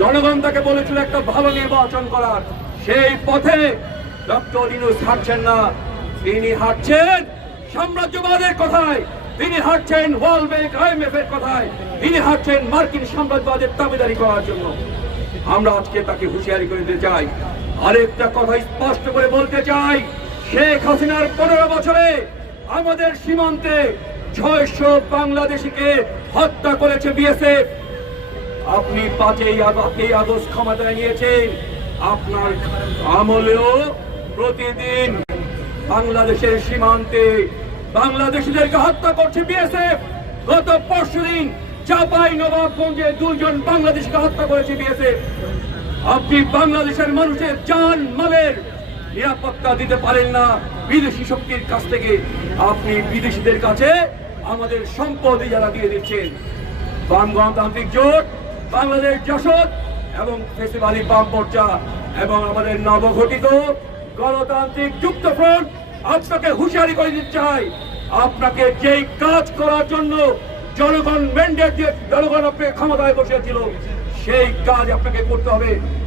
জনগণ তাকে বলেছিল একটা ভালো নির্বাচন করার, সেই পথে ডক্টর ইউনূস হাঁটছেন না, তিনি হাঁটছেন সাম্রাজ্যবাদের কথায়, তিনি হাঁটছেন ওয়ার্ল্ড ব্যাংক IMF এর কথায়, তিনি হাঁটছেন মার্কিন সাম্রাজ্যবাদের দাবিদারি করার জন্য। আমরা আজকে তাকে হুঁশিয়ারি করে দিতে চাই, আরেকটা কথা স্পষ্ট করে বলতে চাই, শেখ হাসিনার 15 বছরে আমাদের সীমান্তে 600 বাংলাদেশিকে হত্যা করেছে বিএসএফ। আপনি 5ই আগস্ট ক্ষমতায় নিয়েছেন, আপনার আমলেও প্রতিদিন বাংলাদেশের সীমান্তে বাংলাদেশিদেরকে হত্যা করছে বিএসএফ। গত পরশুদিন চাঁপাইনবাবগঞ্জে 2 জন বাংলাদেশিকে হত্যা করেছে বিএসএফ। আপনি বাংলাদেশের মানুষের জান মালের নিরাপত্তা দিতে পারেন না বিদেশি শক্তির কাছ থেকে, আপনি বিদেশিদের কাছে আমাদের সম্পদ যারা দিয়ে দিচ্ছেন। বাম গণতান্ত্রিক জোট, বাংলাদেশ জাসদ এবং ফেসিবাদী বাম মোর্চা এবং আমাদের নবগঠিত গণতান্ত্রিক যুক্তফ্রন্ট আপনাকে হুঁশিয়ারি করে দিতে চাই, আপনাকে যেই কাজ করার জন্য জনগণ ম্যান্ডেট দিয়ে জনগণ আপনাকে ক্ষমতায় বসিয়েছিল, সেই কাজ আপনাকে করতে হবে।